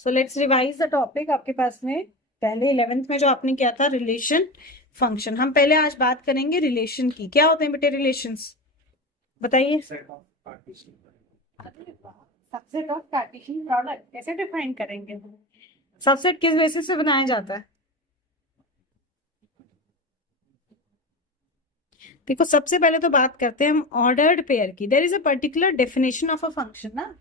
So let's revise the topic. आपके पास में पहले 11th में जो आपने किया था रिलेशन फंक्शन, हम पहले आज बात करेंगे रिलेशन की। क्या होते हैं बेटे रिलेशंस, बताइए। सबसेट ऑफ कार्टेशियन प्रोडक्ट कैसे डिफाइन करेंगे? सबसेट किस बेसिस से बनाया जाता है? देखो, सबसे पहले तो बात करते हैं हम ऑर्डर्ड पेयर की। There is a particular definition of a function ना।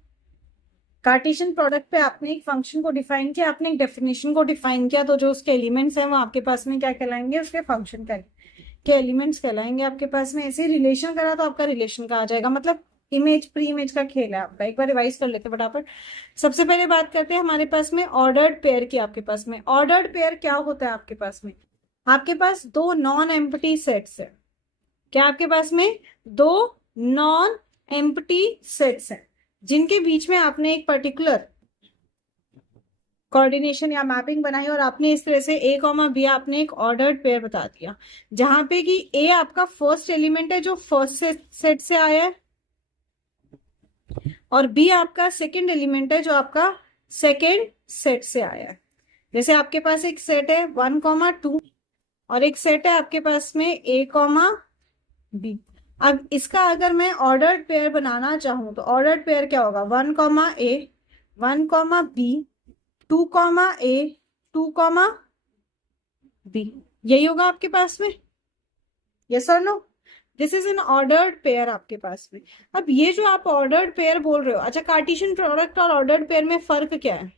कार्टेशियन प्रोडक्ट पे आपने एक फंक्शन को डिफाइन किया, आपने एक डेफिनेशन को डिफाइन किया, तो जो उसके एलिमेंट्स हैं वो आपके पास में क्या कहलाएंगे? उसके फंक्शन के एलिमेंट्स कहलाएंगे आपके पास में। ऐसे रिलेशन करा तो आपका रिलेशन का आ जाएगा। मतलब इमेज प्री इमेज का खेल है आपका। एक बार रिवाइज कर लेते हैं फटाफट। सबसे पहले बात करते हैं हमारे पास में ऑर्डर्ड पेयर की। आपके पास में ऑर्डर्ड पेयर क्या होता है? आपके पास में आपके पास दो नॉन एम्प्टी सेट्स है। क्या आपके पास में दो नॉन एम्प्टी सेट्स हैं जिनके बीच में आपने एक पर्टिकुलर कोऑर्डिनेशन या मैपिंग बनाई, और आपने इस तरह से ए कॉमा बी आपने एक ऑर्डर्ड पेयर बता दिया, जहां पे कि ए आपका फर्स्ट एलिमेंट है जो फर्स्ट सेट से आया है, और बी आपका सेकंड एलिमेंट है जो आपका सेकंड सेट से आया है। जैसे आपके पास एक सेट है 1,2 और एक सेट है आपके पास में ए कॉमा बी। अब इसका अगर मैं ऑर्डर्ड पेयर बनाना चाहूं तो ऑर्डर्ड पेयर क्या होगा? 1,A 1,B 2,A 2,B, यही होगा आपके पास में। यस और no? This is an ordered pair आपके पास में। अब ये जो आप ऑर्डर्ड पेयर बोल रहे हो, अच्छा कार्टेशियन प्रोडक्ट और ऑर्डर्ड पेयर में फर्क क्या है?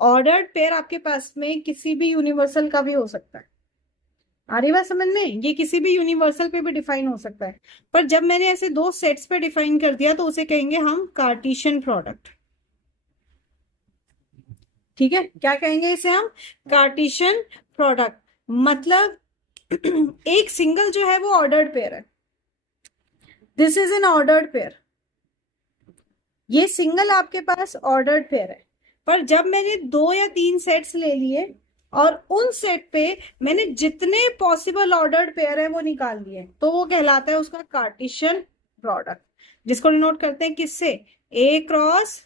ऑर्डर्ड पेयर आपके पास में किसी भी यूनिवर्सल का भी हो सकता है। आ रही बात समझ में? ये किसी भी यूनिवर्सल पे भी डिफाइन हो सकता है, पर जब मैंने ऐसे दो सेट्स पे डिफाइन कर दिया तो उसे कहेंगे हम कार्टेशियन प्रोडक्ट। ठीक है, क्या कहेंगे इसे हम? Cartesian product. मतलब एक सिंगल जो है वो ऑर्डर्ड पेयर है। This is an ordered pair. ये सिंगल आपके पास ऑर्डर्ड पेयर है, पर जब मैंने दो या तीन सेट्स ले लिए और उन सेट पे मैंने जितने पॉसिबल ऑर्डर्ड पेयर है वो निकाल लिए, तो वो कहलाता है उसका कार्टेशियन प्रोडक्ट, जिसको डिनोट करते हैं किससे? ए क्रॉस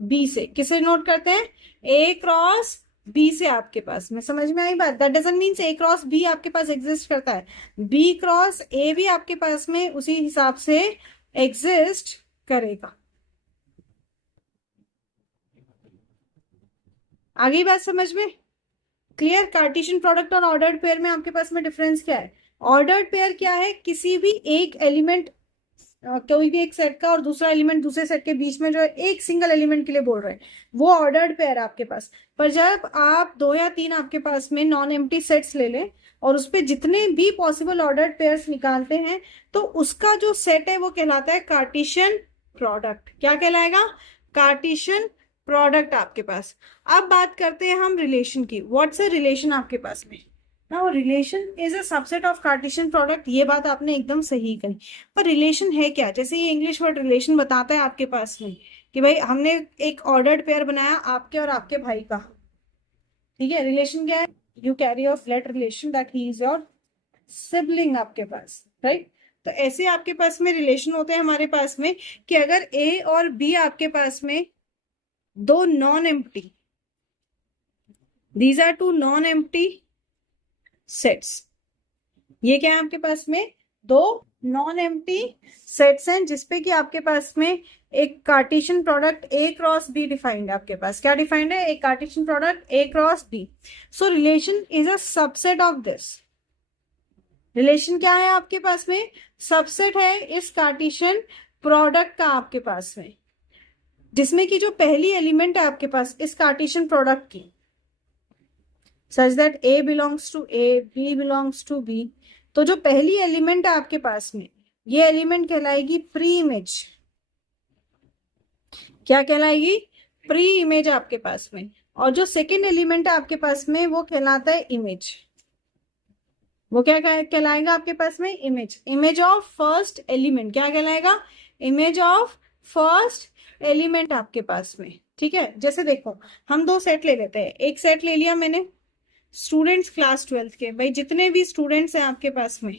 बी से। किसे नोट करते हैं? ए क्रॉस बी से। आपके पास में समझ में आई बात? That doesn't means A cross B आपके पास एग्जिस्ट करता है, बी क्रॉस ए भी आपके पास में उसी हिसाब से एग्जिस्ट करेगा। आगे बात समझ में? क्लियर? कार्टेशियन प्रोडक्ट और ऑर्डर्ड पेयर में आपके पास में डिफरेंस क्या है? ऑर्डर्ड पेयर क्या है? किसी भी एक एलिमेंट, कोई भी एक सेट का और दूसरा एलिमेंट दूसरे सेट के बीच में जो है एक सिंगल एलिमेंट के लिए बोल रहे हैं, वो ऑर्डर्ड पेयर है आपके पास। पर जब आप दो या तीन आपके पास में नॉन एम्प्टी सेट्स ले लें और उस पर जितने भी पॉसिबल ऑर्डर्ड पेयर्स निकालते हैं, तो उसका जो सेट है वो कहलाता है कार्टेशियन प्रोडक्ट। क्या कहलाएगा? कार्टेशियन प्रोडक्ट आपके पास। अब बात करते हैं हम रिलेशन की। व्हाट्स अ रिलेशन आपके पास में? Now relation is a subset of Cartesian product. ये बात आपने एकदम सही कही, पर रिलेशन है क्या? जैसे ये इंग्लिश वर्ड रिलेशन बताता है आपके पास में कि भाई हमने एक ऑर्डर्ड पेयर बनाया आपके और आपके भाई का। ठीक है, रिलेशन क्या है? You carry off blood relation that he is your sibling आपके पास, राइट? तो ऐसे आपके पास में रिलेशन होते हैं हमारे पास में कि अगर ए और बी आपके पास में दो non empty, these are two non empty sets. ये क्या है आपके पास में? दो नॉन एम्प्टी सेट्स हैं जिसपे कि आपके पास में एक Cartesian product A cross B defined है। आपके पास क्या डिफाइंड है? एक Cartesian product A cross B. So relation is a subset of this. Relation क्या है आपके पास में? सबसेट है इस कार्टेशियन प्रोडक्ट का आपके पास में, जिसमें कि जो पहली एलिमेंट है आपके पास इस कार्टेशियन प्रोडक्ट की, such that A belongs to A, B belongs to B, तो जो पहली एलिमेंट है आपके पास में ये एलिमेंट कहलाएगी प्री इमेज। क्या कहलाएगी? प्री इमेज आपके पास में। और जो सेकंड एलिमेंट है आपके पास में वो कहलाता है इमेज। वो क्या कहलाएगा आपके पास में? Image. Image of first element क्या कहलाएगा? इमेज ऑफ फर्स्ट एलिमेंट आपके पास में। ठीक है, जैसे देखो हम दो सेट ले लेते हैं। एक सेट ले लिया मैंने स्टूडेंट्स क्लास 12th के, भाई जितने भी स्टूडेंट्स हैं आपके पास में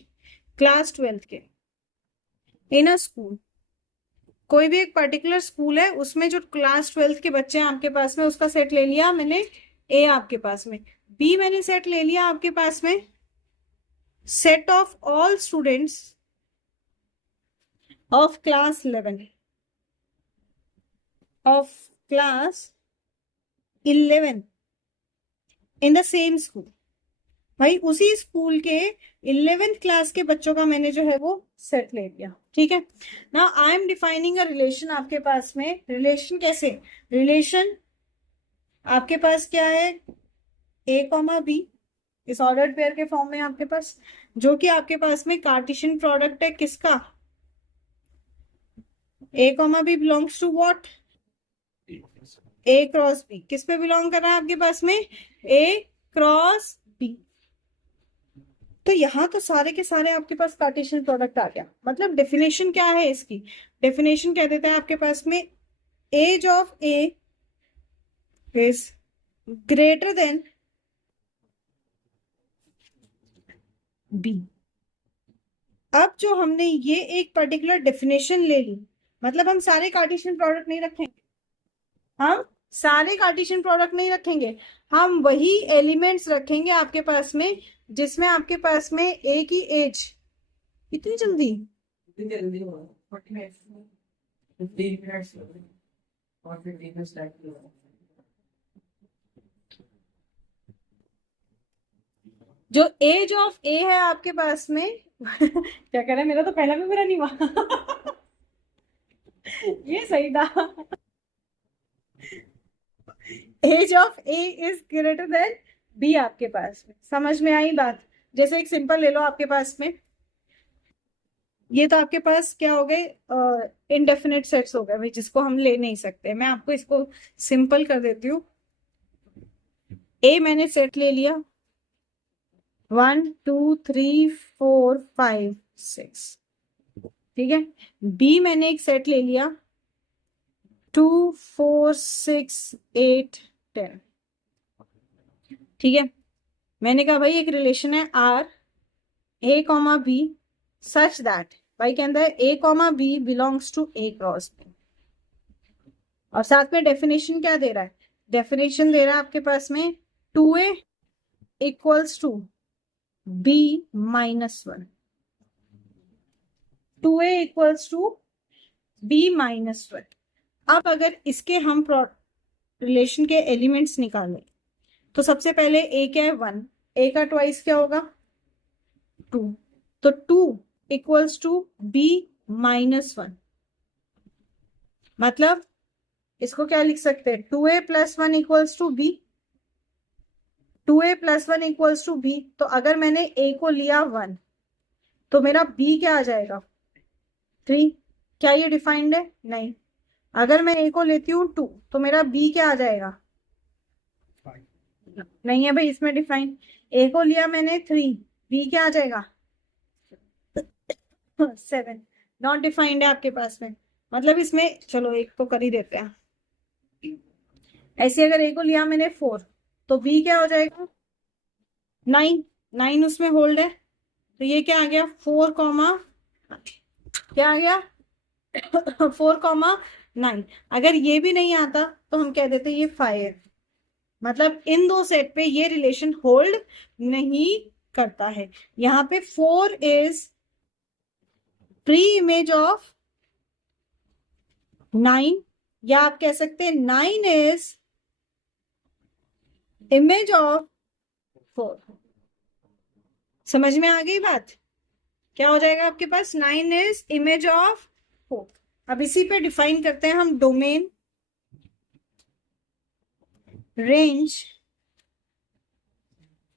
क्लास 12th के, इन अ स्कूल, कोई भी एक पर्टिकुलर स्कूल है, उसमें जो क्लास 12th के बच्चे हैं आपके पास में, उसका सेट ले लिया मैंने ए आपके पास में। बी मैंने सेट ले लिया आपके पास में set of all students of class 11, of class 11 in the same school. भाई उसी स्कूल के 11th क्लास के बच्चों का मैंने जो है वो सेट ले लिया, ठीक है ना। I am defining a relation आपके पास में। रिलेशन कैसे? रिलेशन आपके पास क्या है, ए कॉमा बी, इस ऑर्डर्ड पेयर के फॉर्म में आपके पास, जो कि आपके पास में कार्टेशियन प्रोडक्ट है किसका, A comma B belongs to what, A cross B. किस पे बिलोंग कर रहा है आपके पास में, ए क्रॉस बी। तो यहाँ तो सारे के सारे आपके पास कार्टेशियन प्रोडक्ट आ गया। मतलब डेफिनेशन क्या है इसकी, डेफिनेशन कह देते हैं आपके पास में age of A is greater than B. अब जो हमने ये एक पर्टिकुलर डेफिनेशन ले ली, मतलब हम सारे कार्टेशियन प्रोडक्ट नहीं रखेंगे, हम सारे कार्टेशियन प्रोडक्ट नहीं रखेंगे, हम वही एलिमेंट्स रखेंगे आपके पास में जिसमें आपके पास में ए की एज, इतनी जल्दी, जो एज ऑफ ए है आपके पास में क्या कह रहा है, मेरा तो पहला भी मेरा नहीं हुआ ये सही था। Age of A is greater than B आपके पास में। समझ में आई बात? जैसे एक सिंपल ले लो आपके पास में, ये तो आपके पास क्या हो गए, इनडेफिनेट सेट्स हो गए भाई, जिसको हम ले नहीं सकते। मैं आपको इसको सिंपल कर देती हूँ। ए मैंने सेट ले लिया 1 2 3 4 5 6, ठीक है। बी मैंने एक सेट ले लिया 2 4 6 8 10, ठीक है। मैंने कहा भाई एक रिलेशन है R A comma B such that, भाई के अंदर A comma B belongs to A cross B. और साथ में डेफिनेशन क्या दे रहा है, डेफिनेशन दे रहा है आपके पास में 2a equals to B minus 1, 2a equals to B minus 1। अब अगर इसके हम रिलेशन के एलिमेंट्स निकालें तो सबसे पहले a क्या है 1, a का ट्वाइस क्या होगा 2, तो 2 इक्वल्स टू b माइनस 1। मतलब इसको क्या लिख सकते हैं, 2a plus 1 equals to b, 2a plus 1 equals to b। तो अगर मैंने a को लिया 1 तो मेरा b क्या आ जाएगा 3। क्या ये डिफाइंड है? नहीं। अगर मैं a को लेती हूँ 2 तो मेरा b क्या आ जाएगा, नहीं है भाई इसमें डिफाइन। a को लिया मैंने 3, b क्या आ जाएगा 7, नॉट डिफाइंड है आपके पास में। मतलब इसमें चलो एक तो कर ही देते हैं। ऐसे अगर a को लिया मैंने 4 तो b क्या हो जाएगा 9, 9 उसमें होल्ड है, तो ये क्या आ गया 4 कॉमा, क्या आ गया 4 कॉमा 9। अगर ये भी नहीं आता तो हम कह देते ये 5। मतलब इन दो सेट पे ये रिलेशन होल्ड नहीं करता है। यहाँ पे 4 इज प्री इमेज ऑफ 9, या आप कह सकते हैं 9 इज इमेज ऑफ 4। समझ में आ गई बात? क्या हो जाएगा आपके पास 9 इज इमेज ऑफ 4। अब इसी पे डिफाइन करते हैं हम डोमेन, रेंज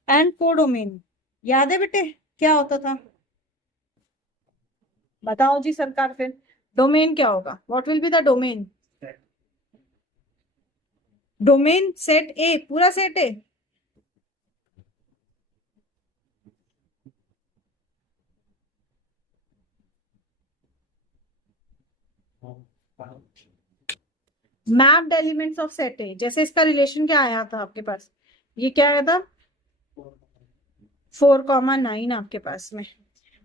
एंड कोडोमेन। याद है बेटे क्या होता था? बताओ जी सरकार। फिर डोमेन क्या होगा, what will be the domain? Domain set A, पूरा set A. Mapped elements of set A. जैसे इसका रिलेशन क्या आया था आपके पास, ये क्या आया था 4 कॉमा 9 आपके पास में।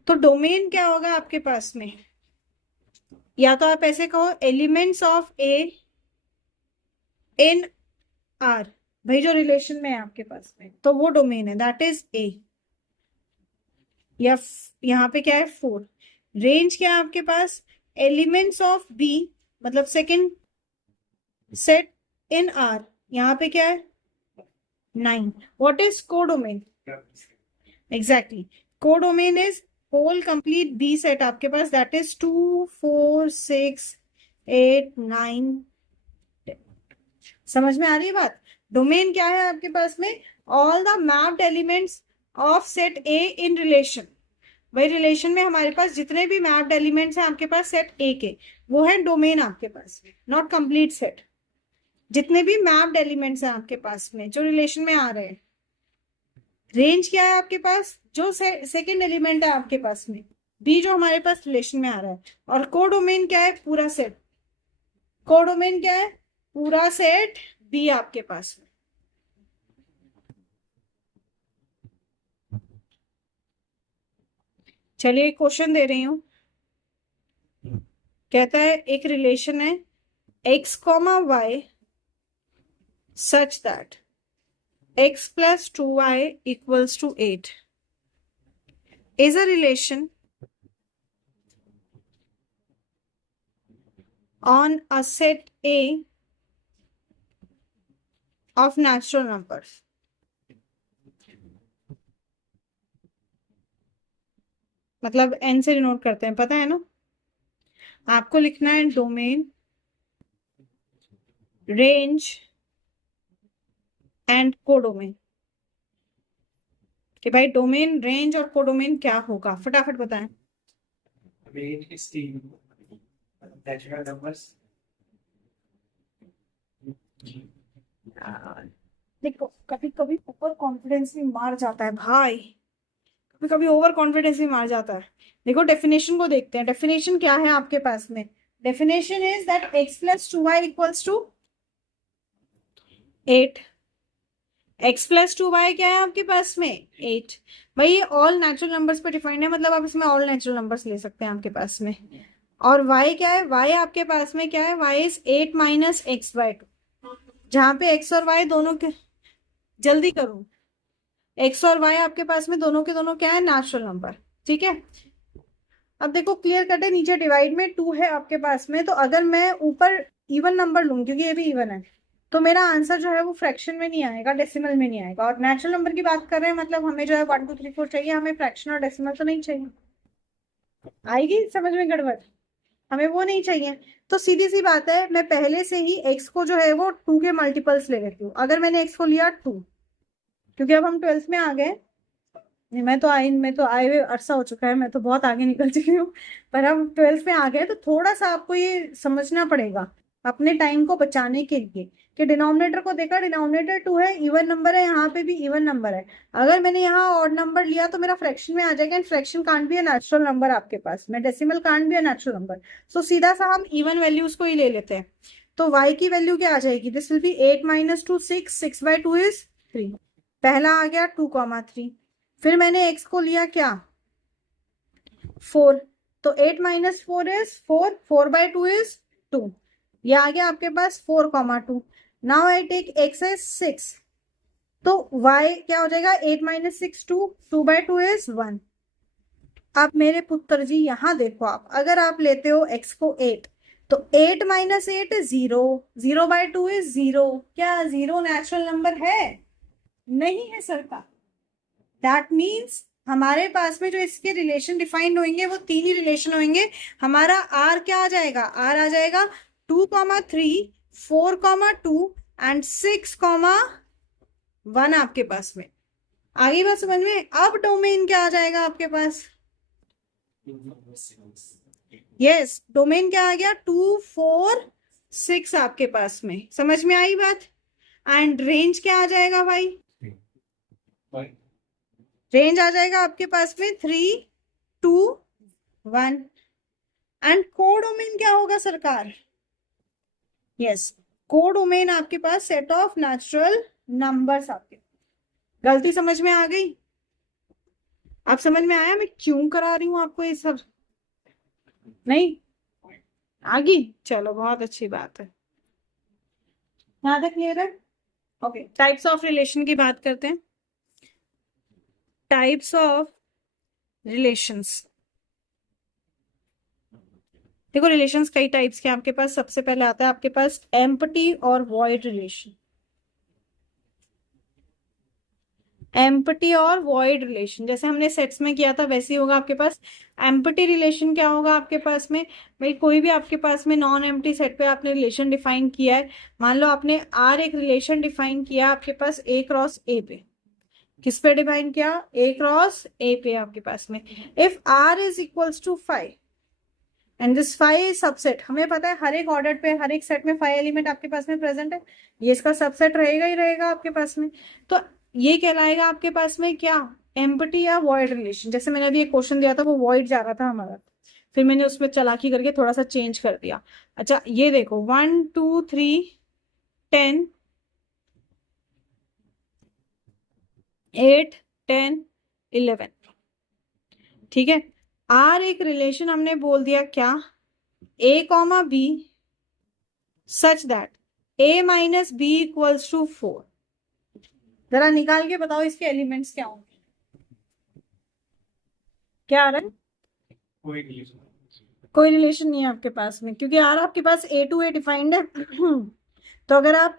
तो डोमेन क्या होगा आपके पास में, या तो आप ऐसे कहो elements of A in are, भाई जो रिलेशन में है आपके पास में तो वो डोमेन है, दैट इज ए। या यहाँ पे क्या है 4। रेंज क्या है आपके पास, एलिमेंट्स ऑफ बी मतलब सेकंड सेट इन आर, यहाँ पे क्या है 9। What is codomain, exactly codomain is whole complete B set आपके पास, दैट इज 2 4 6 8 9। समझ में आ रही है बात। डोमेन क्या है आपके पास में, all the mapped elements of set A in relation. वही रिलेशन में हमारे पास जितने भी मैप्ड एलिमेंट्स हैं आपके पास सेट ए के, वो है डोमेन आपके पास में, नॉट कंप्लीट सेट। जितने भी मैप्ड एलिमेंट्स हैं आपके पास में जो रिलेशन में आ रहे हैं। रेंज क्या है आपके पास, जो सेकंड एलिमेंट है आपके पास में बी जो हमारे पास रिलेशन में आ रहा है। और कोडोमेन क्या है, पूरा सेट। कोडोमेन क्या है, पूरा सेट बी आपके पास में। चलिए एक क्वेश्चन दे रही हूं, कहता है एक रिलेशन है x comma Y such that x plus 2y equals to 8 is a relation on a set A of natural numbers. मतलब n से डिनोट करते हैं, पता है ना। आपको लिखना है डोमेन, रेंज एंड कोडोमेन, कि भाई डोमेन रेंज और कोडोमेन क्या होगा, फटाफट बताएं। Range is the natural numbers. देखो कभी कभी ओवर कॉन्फिडेंस भी मार जाता है भाई, कभी कभी ओवर कॉन्फिडेंस भी मार जाता है। देखो डेफिनेशन को देखते हैं, डेफिनेशन क्या है आपके पास में। Definition is that x plus 2y equals to 8। x plus 2y क्या है आपके पास में 8। भाई ये ऑल नेचुरल नंबर्स पे डिफाइंड है, मतलब आप इसमें ऑल नेचुरल नंबर्स ले सकते हैं आपके पास में। और y क्या है, y आपके पास में क्या है, y is 8 minus X by 2, जहां पे x और y दोनों के, जल्दी करो, x और y आपके पास में दोनों के दोनों क्या है, नेचुरल नंबर। ठीक है, अब देखो क्लियर कट है, नीचे डिवाइड में 2 है आपके पास में, तो अगर मैं ऊपर इवन नंबर लूं क्योंकि ये भी इवन है, तो मेरा आंसर जो है वो फ्रैक्शन में नहीं आएगा, डेसिमल में नहीं आएगा। और नेचुरल नंबर की बात कर रहे हैं, मतलब हमें जो है 1 2 3 4 चाहिए, हमें फ्रैक्शन और डेसिमल तो नहीं चाहिए। आएगी समझ में गड़बड़, हमें वो नहीं चाहिए। तो सीधी सी बात है, मैं पहले से ही x को जो है वो 2 के मल्टीपल्स ले लेती हूँ। अगर मैंने x को लिया 2, क्योंकि अब हम 12th में आ गए, मैं तो आए हुए अरसा हो चुका है, मैं तो बहुत आगे निकल चुकी हूँ, पर हम 12th में आ गए, तो थोड़ा सा आपको ये समझना पड़ेगा अपने टाइम को बचाने के लिए कि डिनोमिनेटर को देखा, डिनोमिनेटर 2 है, इवन नंबर है, यहाँ पे भी इवन नंबर है। अगर मैंने यहाँ ऑड नंबर लिया तो मेरा फ्रैक्शन में आ जाएगा, and fraction can't be a natural number आपके पास में, decimal can't be a natural number. So सीधा सा हम इवन वैल्यूज को ही ले लेते हैं। तो y की वैल्यू क्या आ जाएगी, this will be 8 minus 2 6, 6 by 2 is 3। पहला आ गया 2,3। फिर मैंने x को लिया क्या 4, तो 8 माइनस 4 इज 4, 4 बाय 2 इज 2। ये आ गया आपके पास 4,2। Now I take x as 6, तो y क्या हो जाएगा 8 माइनस 6 2, 2 बाय 2 इज 1। अब मेरे पुत्र जी यहाँ देखो, आप अगर आप लेते हो x को 8, तो 8 माइनस 8 इज 0, 0 बाय 2 इज 0। क्या 0 नेचुरल नंबर है, नहीं है सरकार। दैट मीन्स हमारे पास में जो इसके रिलेशन डिफाइंड होंगे वो 3 ही रिलेशन होंगे। हमारा आर क्या आ जाएगा, आर आ जाएगा 2,3, 4,2 एंड 6,1 आपके पास में। आगे बात समझ में। अब डोमेन क्या आ जाएगा आपके पास, यस डोमेन क्या आ गया 2 4 6 आपके पास में। समझ में आई बात। एंड रेंज क्या आ जाएगा भाई, रेंज आ जाएगा आपके पास में 3 2 1। एंड कोडोमेन क्या होगा सरकार, यस कोडोमेन आपके पास सेट ऑफ नेचुरल नंबर्स। आपके गलती समझ में आ गई, आप समझ में आया मैं क्यों करा रही हूं आपको ये सब, नहीं आगे चलो, बहुत अच्छी बात है, यहाँ तक क्लियर है। ओके, टाइप्स ऑफ रिलेशन की बात करते हैं। टाइप्स ऑफ रिलेशंस, देखो रिलेशंस कई टाइप्स के हैं आपके पास। सबसे पहले आता है आपके पास एम्पटी और वॉइड रिलेशन। एम्पटी और वॉइड रिलेशन जैसे हमने सेट्स में किया था वैसे ही होगा आपके पास। एम्पटी रिलेशन क्या होगा आपके पास में, भाई कोई भी आपके पास में नॉन एम्पटी सेट पे आपने रिलेशन डिफाइन किया है। मान लो आपने आर एक रिलेशन डिफाइन किया आपके पास ए क्रॉस ए पे। किस पे डिफाइन किया, ए क्रॉस ए पे आपके पास में। If R is equals to 5 and this 5 subset, हमें पता है हर एक ऑर्डर पे हर एक सेट में 5 एलिमेंट आपके पास में प्रेजेंट है, ये इसका सबसेट रहेगा ही रहेगा आपके पास में। तो ये कहलाएगा आपके पास में क्या, एम्पटी या वॉइड रिलेशन। जैसे मैंने अभी एक क्वेश्चन दिया था वो वॉइड जा रहा था हमारा, फिर मैंने उसमें चालाकी करके थोड़ा सा चेंज कर दिया। अच्छा ये देखो 1 2 3 10 8 10 11, ठीक है। आर एक रिलेशन हमने बोल दिया क्या, A comma B such that A minus B equals to 4। जरा निकाल के बताओ इसके एलिमेंट्स क्या होंगे, क्या आ रहा है। कोई रिलेशन, कोई रिलेशन नहीं है आपके पास में, क्योंकि आर आपके पास ए टू ए डिफाइंड है। तो अगर आप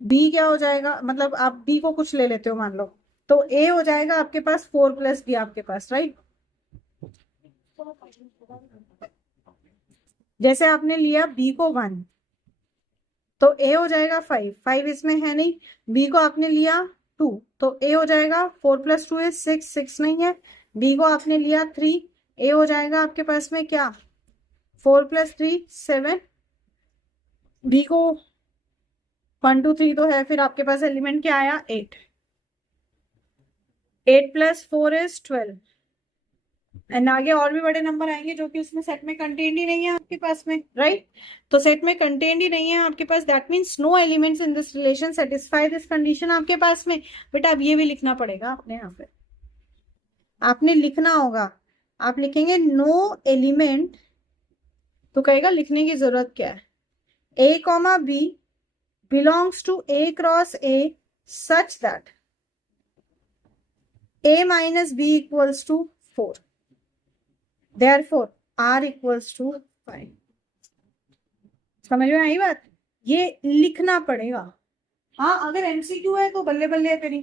बी क्या हो जाएगा, मतलब आप बी को कुछ ले लेते हो मान लो, तो ए हो जाएगा आपके पास 4 प्लस बी आपके पास, राइट। जैसे आपने लिया बी को 1 तो ए हो जाएगा 5, 5 इसमें है नहीं। बी को आपने लिया 2 तो ए हो जाएगा 4 प्लस 2 इज 6, 6 नहीं है। बी को आपने लिया 3, ए हो जाएगा आपके पास में क्या, 4 प्लस 3 7। बी को 1 2 3 तो है, फिर आपके पास एलिमेंट क्या आया 8, 8 प्लस 4 इज 12। एंड आगे और भी बड़े नंबर आएंगे जो कि उसमें सेट में कंटेन्ड ही नहीं है आपके पास में, राइट। तो सेट में कंटेन्ड ही नहीं है आपके पास, that means no elements in this relation satisfy this condition आपके पास में। बेटा अब ये भी लिखना पड़ेगा आपने, यहाँ पे आपने लिखना होगा। आप लिखेंगे नो एलिमेंट, तो कहेगा लिखने की जरूरत क्या है, A comma B belongs to A cross A such that a minus b equals to 4, therefore r equals to 5। समझ में आई बात, ये लिखना पड़ेगा। हाँ अगर एमसीक्यू है तो बल्ले बल्ले है तेरी,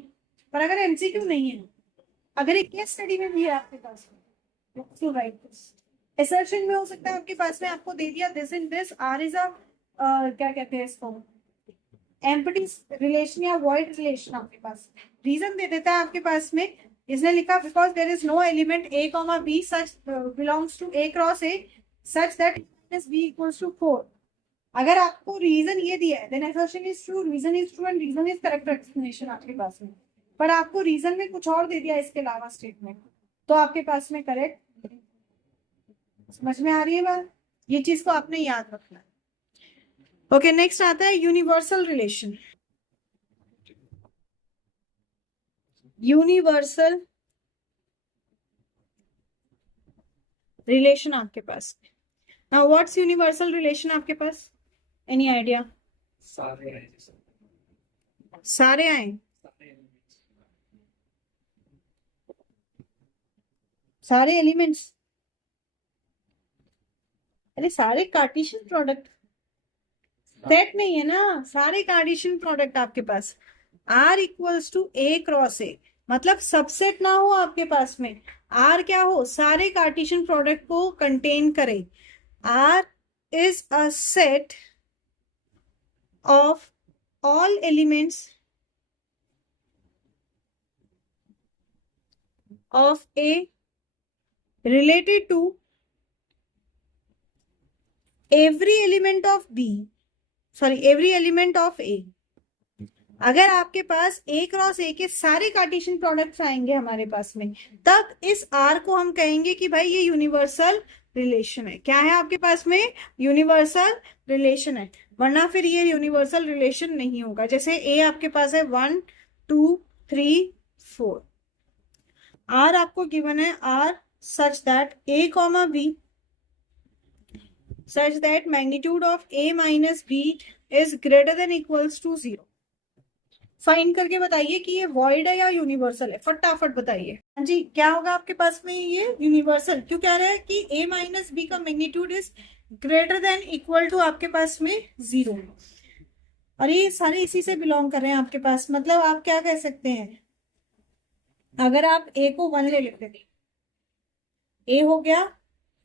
पर अगर एमसीक्यू नहीं है, अगर एक केस स्टडी में भी है आपके पास में, तो राइट दिस असर्शन में हो सकता है आपके पास में आपको दे दिया this in this R is a क्या कहते हैं इसको, एम्पटी रिलेशन या वॉइड रिलेशन आपके पास। रीजन दे देता है आपके पास में, इसने लिखा because there is no element A comma B such belongs to A cross A such that B equals to 4। अगर आपको रीजन ये दिया है then assertion is true, reason is true and reason is correct explanation आपके पास में। पर आपको रीजन में कुछ और दे दिया इसके अलावा स्टेटमेंट, तो आपके पास में करेक्ट। समझ में आ रही है बात, ये चीज को आपने याद रखना है। ओके नेक्स्ट आता है यूनिवर्सल रिलेशन। यूनिवर्सल रिलेशन आपके पास, नाउ व्हाट्स यूनिवर्सल रिलेशन आपके पास, एनी आइडिया। सारे हैं जैसे, सारे आए, सारे elements, सारे एलिमेंट्स, अरे सारे कार्टेशियन प्रोडक्ट सेट नहीं है ना, सारे कार्टेशियन प्रोडक्ट आपके पास। R equals to A cross A मतलब सबसेट ना हो आपके पास में, आर क्या हो, सारे कार्टेशियन प्रोडक्ट को कंटेन करे। R is a set of all elements of A related to every element of B, sorry every element of A। अगर आपके पास A क्रॉस A के सारे कार्टेशियन प्रोडक्ट्स आएंगे हमारे पास में, तब इस R को हम कहेंगे कि भाई ये यूनिवर्सल रिलेशन है। क्या है आपके पास में, यूनिवर्सल रिलेशन है, वरना फिर ये यूनिवर्सल रिलेशन नहीं होगा। जैसे A आपके पास है 1 2 3 4, R आपको गिवन है R such that A comma B such that magnitude of a minus b is greater than equals to 0. Find करके बताइए कि ये वॉइड है या यूनिवर्सल है, फटाफट बताइए। हाँ जी, क्या होगा आपके पास में, ये यूनिवर्सल। क्यों कह रहे हैं कि a माइनस बी का magnitude is greater than equal to आपके पास में 0, और ये सारे इसी से बिलोंग कर रहे हैं आपके पास। मतलब आप क्या कह सकते हैं, अगर आप a को 1 ले लेते थे, a हो गया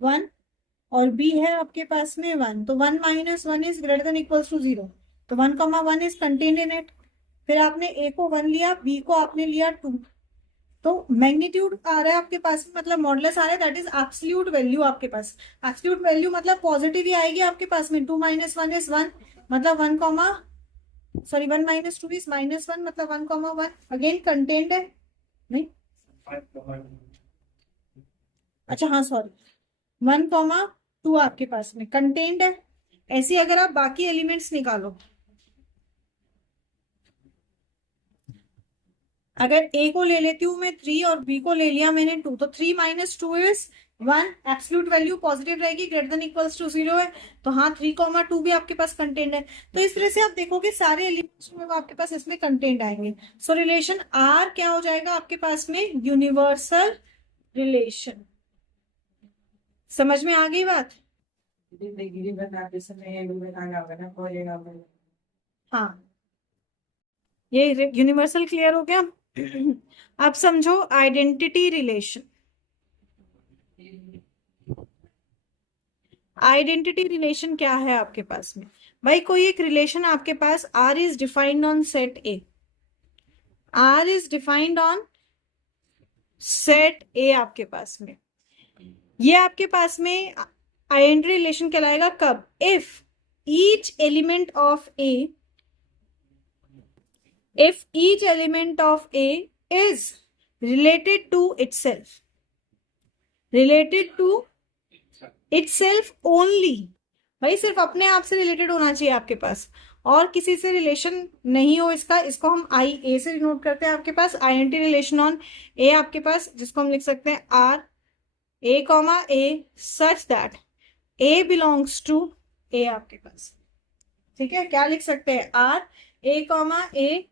1 और b है आपके पास में 1, तो 1 minus 1 is greater than equals to 0, तो 1,1 इज कंटेन्ड इन इट। फिर आपने a को 1 लिया, b को आपने लिया 2, तो मैग्नीट्यूड आ रहा है आपके पास, मतलब मॉडुलस आ रहा है, दैट इज एब्सोल्यूट वैल्यू आपके पास। एब्सोल्यूट वैल्यू मतलब पॉजिटिव ही आएगी आपके पास में। 2 माइनस 1 इज 1, मतलब 1 माइनस 2 इज -1, मतलब 1,1 अगेन कंटेन्ड है, नहीं, अच्छा हाँ सॉरी, 1,2 आपके पास में कंटेन्ड है। ऐसे अगर आप बाकी एलिमेंट्स निकालो, अगर a को ले लेती हूँ मैं 3 और b को ले लिया मैंने 2, तो 3 minus 2 is 1, absolute value positive रहेगी, ग्रेटर देन इक्वल्स टू 0 है, तो हाँ 3,2 भी आपके पास कंटेंट है। तो इस तरह से आप देखोगे सारे एलिमेंट्स में आपके पास इसमें कंटेंट आएंगे। सो रिलेशन R क्या हो जाएगा आपके पास में, यूनिवर्सल रिलेशन। समझ में आ गई बात? हाँ, ये यूनिवर्सल क्लियर हो गया। अब समझो आइडेंटिटी रिलेशन। आइडेंटिटी रिलेशन क्या है आपके पास में, भाई कोई एक रिलेशन आपके पास, R is defined on set A, R is defined on set A आपके पास में, ये आपके पास में आइडेंटिटी रिलेशन कहलाएगा कब, if each element of A, if each element of A is related to itself, related to itself only, भाई सिर्फ अपने आप से रिलेटेड होना चाहिए आपके पास, और किसी से रिलेशन नहीं हो इसका, इसको हम आई ए से डिनोट करते हैं आपके पास, आइडेंटिटी रिलेशन ऑन ए आपके पास, जिसको हम लिख सकते हैं R A comma A such that A belongs to A आपके पास। ठीक है, क्या लिख सकते हैं, R A comma A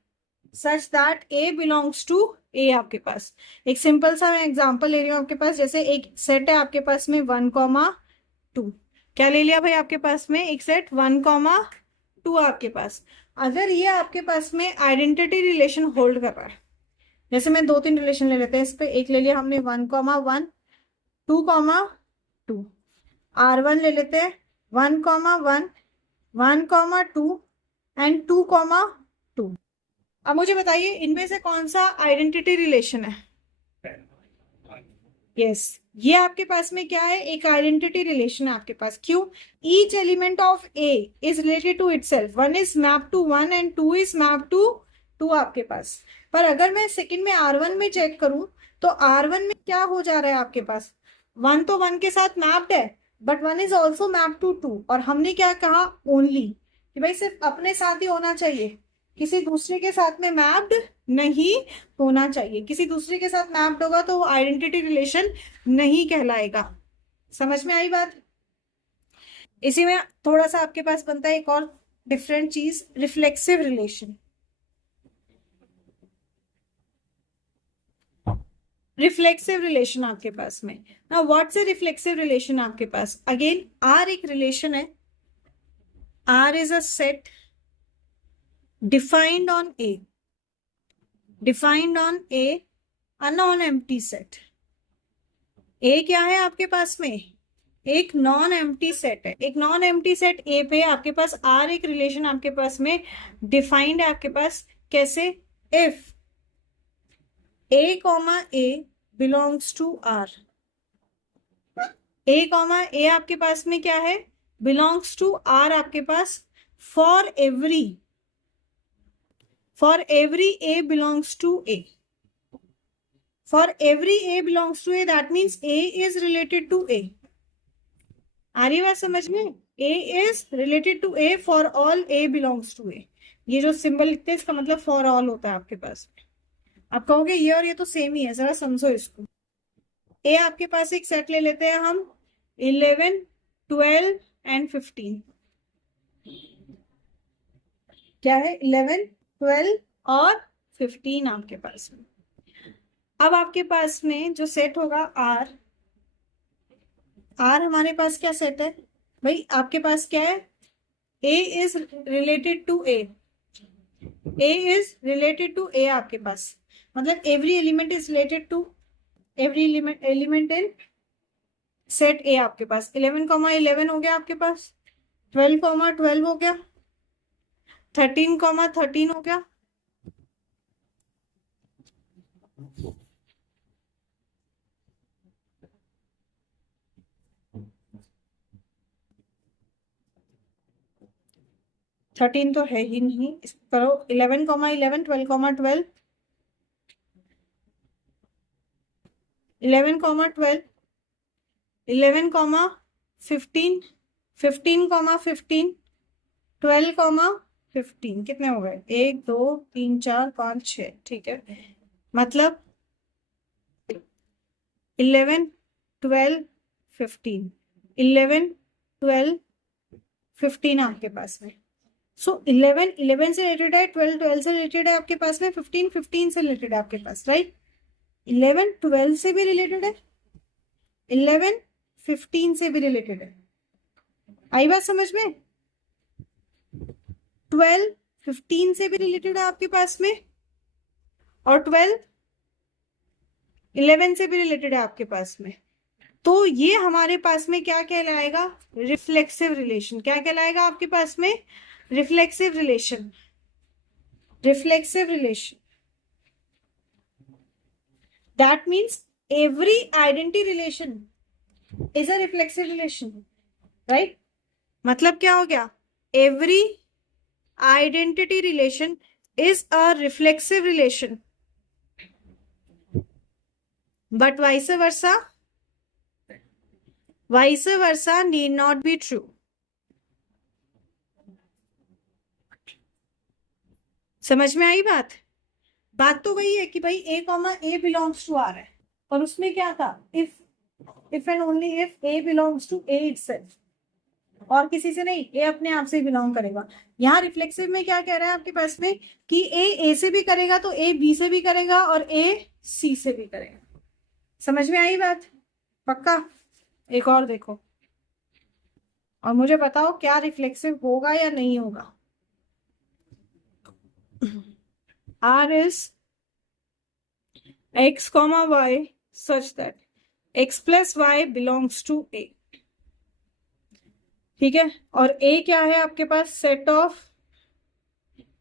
such that A belongs to A आपके पास। एक सिंपल सा मैं एग्जांपल ले रही हूँ आपके पास, जैसे एक सेट है आपके पास में 1,2, क्या ले लिया भाई आपके पास में, एक सेट 1,2 आपके पास। अगर ये आपके पास में आइडेंटिटी रिलेशन होल्ड कर रहा है, जैसे मैं 2-3 रिलेशन ले लेते हैं, इस पे एक ले लिया हमने 1,1, 2,2, R1 ले लेते हैं 1,1, 1,2 एंड 2,2। अब मुझे बताइए इनमें से कौन सा आइडेंटिटी रिलेशन है, यस ये आपके पास में क्या है, एक आइडेंटिटी रिलेशन है आपके पास। क्यों, each element of A is related to itself, 1 is map to 1 and 2 is map to 2 आपके पास। पर अगर मैं सेकंड में R1 में चेक करूं, तो R1 में क्या हो जा रहा है आपके पास, 1 तो 1 के साथ मैप्ड है, but 1 is also map to 2, और हमने क्या कहा ओनली, कि भाई सिर्फ अपने साथ ही होना चाहिए, किसी दूसरे के साथ में मैप्ड नहीं होना चाहिए। किसी दूसरे के साथ मैप्ड होगा तो वो आइडेंटिटी रिलेशन नहीं कहलाएगा। समझ में आई बात? इसी में थोड़ा सा आपके पास बनता है एक और डिफरेंट चीज, रिफ्लेक्सिव रिलेशन। रिफ्लेक्सिव रिलेशन आपके पास में, ना व्हाट्स ए रिफ्लेक्सिव रिलेशन आपके पास, अगेन आर एक रिलेशन है, R is a set defined on A, defined on A, a non-empty set। A क्या है आपके पास में, एक नॉन एम्प्टी सेट है। एक नॉन एम्प्टी सेट A पे आपके पास R एक रिलेशन आपके पास में डिफाइंड है आपके पास, कैसे, if A comma A belongs to R, A comma A आपके पास में क्या है, बिलोंग्स टू R आपके पास, for every A belongs to A, for every A belongs to A, that means A is related to A। आ रही बात समझ में, A is related to A for all A belongs to A। ये जो symbol लिखते हैं इसका मतलब for all होता है आपके पास। आप कहोगे ये और ये तो सेम ही है, जरा समझो इसको। A आपके पास एक सेट ले लेते हैं हम 11, 12 एंड 15। क्या है? 11, 12 और 15 आपके पास में। अब आपके पास में जो सेट होगा आर, आर हमारे पास क्या सेट है भाई? आपके पास क्या है? A is related to A, A is related to A आपके पास, मतलब every element is related to every element in set A आपके पास। 11,11 हो गया आपके पास, 12,12 हो गया, 13,13 हो गया, थर्टीन तो है ही नहीं, करो 11,11, 12,12, 11,12, 11,15, 15,15, 12,15, कितने हो गए? 1 2 3 4 5 6, ठीक है। मतलब 11 12 15, 11 12 15 आपके पास में। सो 11 11 से रिलेटेड है, 12 12 से रिलेटेड है आपके पास में, 15 15 से रिलेटेड है आपके पास, राइट। 11 12 से भी रिलेटेड है, 11 15 से भी रिलेटेड है। आई बात समझ में? 12 15 से भी रिलेटेड है आपके पास में, और 12 11 से भी रिलेटेड है आपके पास में। तो ये हमारे पास में क्या कहलाएगा? Reflexive relation. क्या कहलाएगा आपके पास में? Reflexive relation. Reflexive relation, that means every identity relation is a reflexive relation, right? मतलब क्या हो गया? every identity relation is a reflexive relation, but vice versa need not be true. समझ में आई बात? बात तो वही है कि भाई a comma a belongs to r है, और उसमें क्या था? if and only if a belongs to a itself, और किसी से नहीं, a अपने आप से बिलोंग करेगा। यहाँ रिफ्लेक्सिव में क्या कह रहा है आपके पास में कि a से भी करेगा तो a b से भी करेगा और a c से भी करेगा। समझ में आई बात? पक्का? एक और देखो और मुझे बताओ क्या रिफ्लेक्सिव होगा या नहीं होगा। R is x, y such that x plus y belongs to A, ठीक है। और A क्या है आपके पास? Set of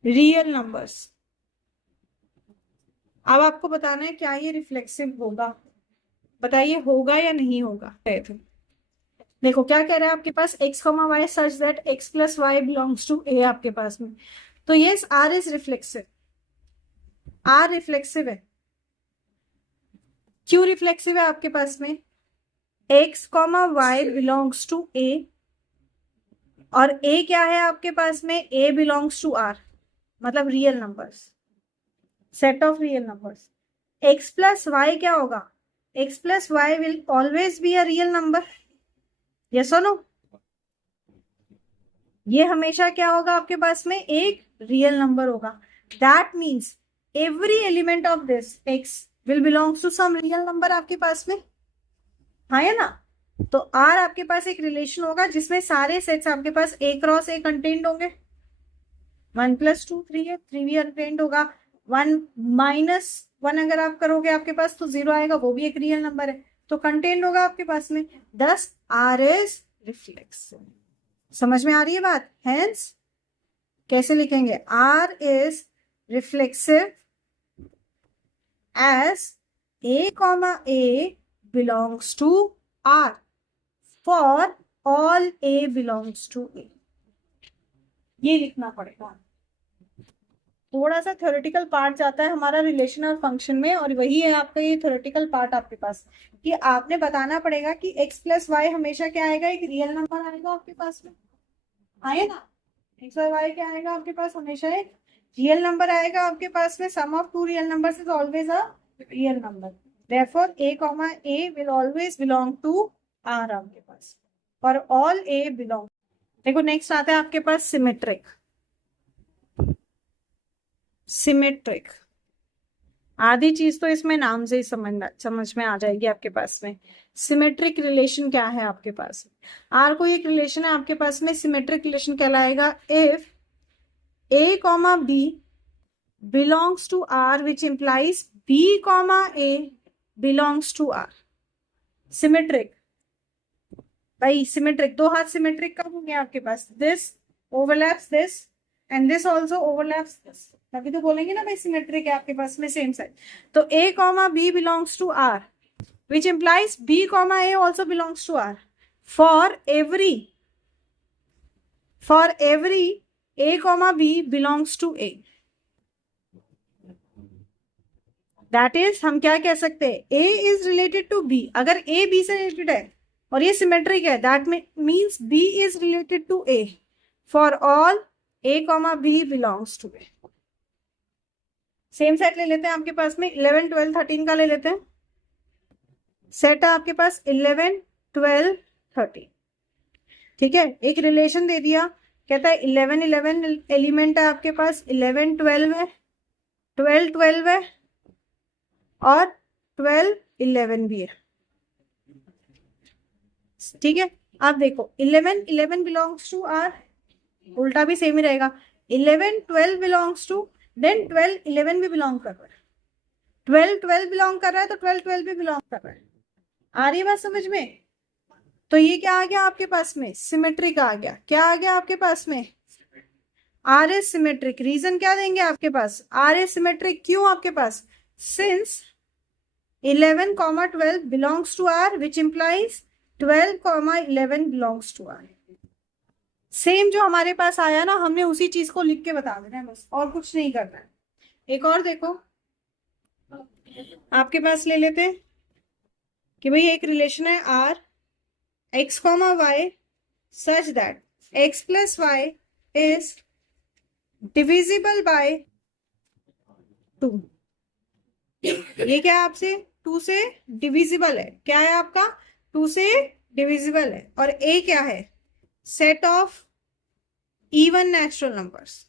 real numbers. अब आपको बताना है क्या ये रिफ्लेक्सिव होगा, बताइए होगा या नहीं होगा। देखो क्या कह रहा है आपके पास, x, y such that x plus y belongs to A आपके पास में। तो yes, R is reflexive, R reflexive है। क्यों रिफ्लेक्सिव है आपके पास में? x, y belongs to A, और A क्या है आपके पास में? A बिलोंग्स टू R, मतलब real numbers, set of real numbers. x plus y क्या होगा? x plus y will always be a real number, yes और नो? ये हमेशा क्या होगा आपके पास में? एक रियल नंबर होगा। That means every element of this x will belongs to some real number आपके पास में, हाँ या ना? तो R आपके पास एक रिलेशन होगा जिसमें सारे सेट्स आपके पास A क्रॉस A कंटेन्ड होंगे। 1 + 2 3 है, 3 भी कंटेन्ड होगा। 1 - 1 अगर आप करोगे आपके पास तो 0 आएगा, वो भी एक रियल नंबर है, तो कंटेन्ड होगा आपके पास में। दस R इज रिफ्लेक्सिव। समझ में आ रही है बात? हेंस कैसे लिखेंगे? R is reflexive as A, A belongs to R for all A belongs to A। ये लिखना पड़ेगा। थोड़ा सा थ्योरेटिकल पार्ट जाता है हमारा रिलेशन और फंक्शन में, और वही है आपका ये थ्योरेटिकल पार्ट आपके पास, कि आपने बताना पड़ेगा कि x प्लस वाई हमेशा क्या आएगा? एक रियल नंबर आएगा आपके पास में, आए ना? x और y क्या आएगा आपके पास? हमेशा एक रियल नंबर आएगा आपके पास में। Sum of two real numbers is always a real number, therefore A, A will always belong to R आपके पास, for all A belong देखो नेक्स्ट आता है आपके पास सिमेट्रिक। सिमेट्रिक आधी चीज तो इसमें नाम से ही समझ में आ जाएगी आपके पास में। सिमेट्रिक रिलेशन क्या है आपके पास? आर कोई एक रिलेशन है आपके पास में, सिमेट्रिक रिलेशन कहलाएगा if a comma b belongs to R, which implies b comma a belongs to R. Symmetric भाई, सिमेट्रिक दो हाथ सिमेट्रिक कब होंगे आपके पास? This overlaps this and this also overlaps this, तभी तो बोलेंगे ना भाई सिमेट्रिक है आपके पास में सेम साइड। तो a comma b belongs to R, which implies b comma a also belongs to R for every a comma b belongs to a. That is हम क्या कह सकते हैं, a is related to b। अगर a b से related है और ये सिमेट्रिक है, that means b is related to a for all a comma b belongs to a। Same set ले लेते हैं आपके पास में 11 12 13 का ले लेते हैं। सेट है आपके पास 11 12 13, ठीक है। एक रिलेशन दे दिया, कहता है 11 11 एलिमेंट है आपके पास, 11 12 है, 12 12 है और 12 11 भी है, ठीक है। आप देखो 11 11 बिलोंग्स टू आर, उल्टा भी सेम ही रहेगा, 11 12 बिलोंग्स टू, देन 12 11 भी बिलोंग कर रहा है, 12 12 बिलोंग कर रहा है तो 12 12 भी बिलोंग कर रहा है। आ रही है बात समझ में? तो ये क्या आ गया आपके पास में? सिमेट्रिक आ गया। क्या आ गया आपके पास में? Are is symmetric. रीजन क्या देंगे आपके पास? आर इज सिमेट्रिक क्यों आपके पास? Since 11 12 belongs to R, which implies 12 11 belongs to R. Same जो हमारे पास आया ना, हमने उसी चीज को लिख के बता देना है बस, और कुछ नहीं करना है। एक और देखो आपके पास ले लेते हैं कि भाई एक रिलेशन है are x comma y such that x plus y is divisible by 2। ये क्या है आपसे? 2 से डिविजिबल है। क्या है आपका? 2 से डिविजिबल है। और a क्या है? Set of even natural numbers.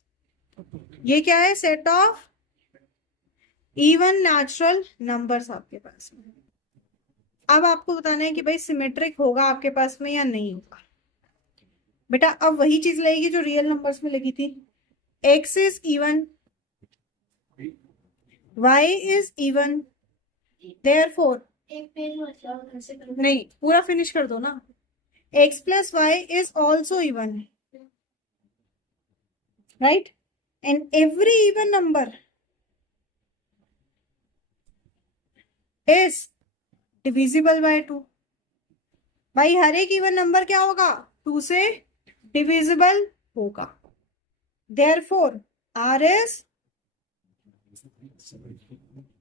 ये क्या है? Set of even natural numbers आपके पास में। अब आपको बताना है कि भाई सिमेट्रिक होगा आपके पास में या नहीं होगा। बेटा अब वही चीज लगेगी जो रियल नंबर्स में लगी थी, x is even, y is even, therefore नहीं, पूरा फिनिश कर दो ना। x plus Y is also even, right, and every even number is divisible by 2। भाई हर एक इवन नंबर क्या होगा? 2 से डिविजिबल होगा। Therefore R is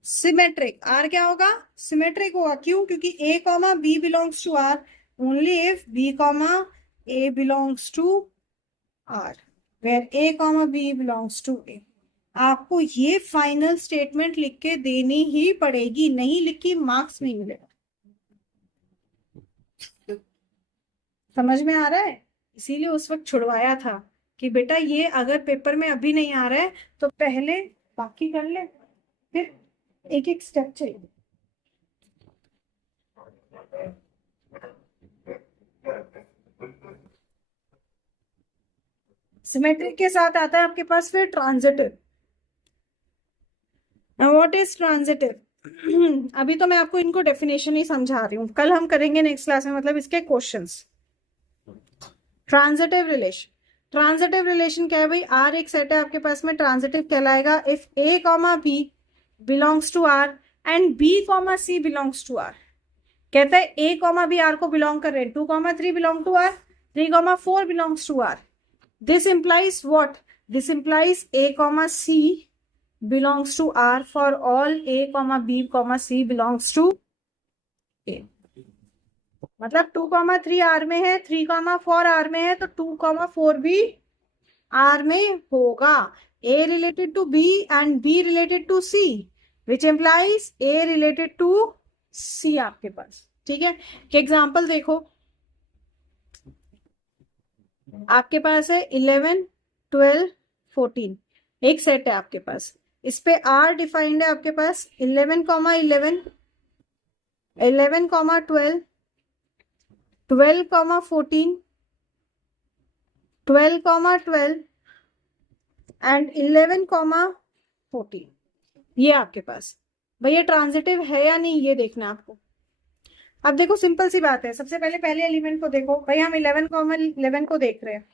symmetric. आर क्या होगा? सिमेट्रिक होगा। क्यों? क्योंकि a comma b belongs to R only if b comma a belongs to R, where a comma b belongs to a। आपको ये फाइनल स्टेटमेंट लिख के देनी ही पड़ेगी, नहीं लिखी मार्क्स नहीं मिलेगा। समझ में आ रहा है? इसीलिए उस वक्त छुड़वाया था कि बेटा ये अगर पेपर में अभी नहीं आ रहा है तो पहले बाकी कर ले, फिर एक एक स्टेप चाहिए। सिमेट्रिक के साथ आता है आपके पास फिर ट्रांजिटिव। What is transitive? अभी तो मैं आपको इनको डेफिनेशन ही समझा रही हूँ, कल हम करेंगे नेक्स्ट क्लास में, मतलब इसके questions. Transitive relation, transitive relation क्या है भाई? आर एक सेट है आपके पास में, ट्रांजिटिव कहलाएगा if a comma b belongs to R and b comma c belongs to R. कहता है a कॉमा b आर को बिलोंग कर रहे हैं, 2 comma 3 belong to R, 3 comma 4 belongs to R. This implies what? This implies a comma c belongs to R for all a comma b comma c belongs to a। मतलब 2 comma 3 are में है, 3 comma 4 are में है, तो 2 comma 4 भी are में होगा। a related to b and b related to c, which implies a related to c आपके पास, ठीक है। कि एग्जाम्पल देखो, आपके पास है 11, 12, 14, एक सेट है आपके पास। इस पे आर डिफाइंड है आपके पास 11, 11, 11, 12, 12, 14, 12, 12 एंड 11, 14। ये आपके पास भैया ट्रांजिटिव है या नहीं, ये देखना है आपको। अब देखो सिंपल सी बात है, सबसे पहले एलिमेंट को देखो भाई, हम 11, 11 को देख रहे हैं,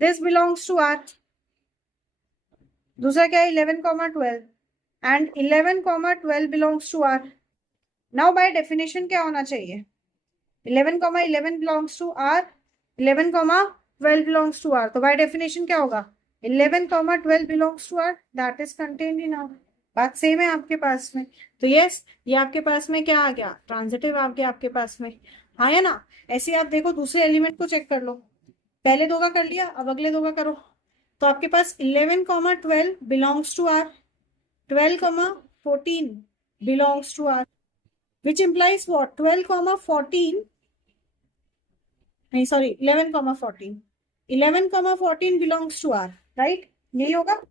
दिस बिलोंग्स टू आर। दूसरा क्या है 11, 12 and 11, 12 belongs to R. Now by definition क्या होना चाहिए, 11, 11 belongs to R, 11, 12 belongs to R. तो बाय डेफिनेशन क्या होगा, 11, 12 belongs to R, that is contained in R. बात सेम है आपके पास में। तो यस, ये आपके पास में क्या आ गया, ट्रांजिटिव आ गया आपके पास में। हाँ है ना। ऐसे आप देखो दूसरे एलिमेंट को चेक कर लो, पहले दो का कर लिया, अब अगले दो का करो। तो आपके पास 11, 12 belongs to R, 12, 14 belongs to R, which implies what, 12, 14, नहीं sorry 11, 14, 11, 14 belongs to R, right, यही होगा।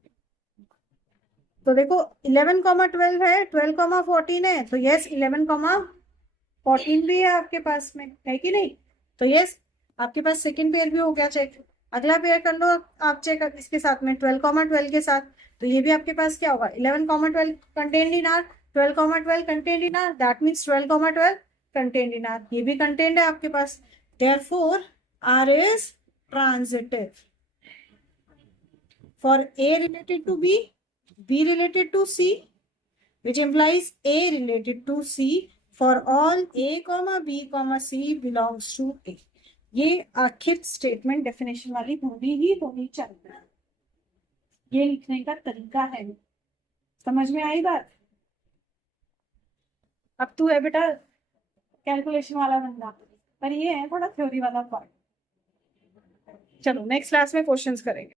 तो देखो 11, 12 है, 12, 14 है, तो यस 11, 14 भी है आपके पास में, है कि नहीं। तो यस आपके पास सेकंड पेयर भी हो गया चेक। अगला पेयर कर लो आप चेक इसके साथ में 12, 12 के साथ। तो ये भी आपके पास क्या होगा, 11, 12 contained in R, 12, 12 contained in R, that means 12, 12 contained in R, ये भी कंटेन्ड है आपके पास। Therefore R is transitive for A related to B related to C, which implies A related to C for all A, B, C belongs to A। ये आखिर statement definition वाली होनी चाहिए। ये लिखने का तरीका है, समझ में आई बात। अब तू है बेटा कैलकुलेशन वाला बंदा, पर ये है थोड़ा थ्योरी वाला पार्ट। चलो नेक्स्ट क्लास में क्वेश्चंस करेंगे।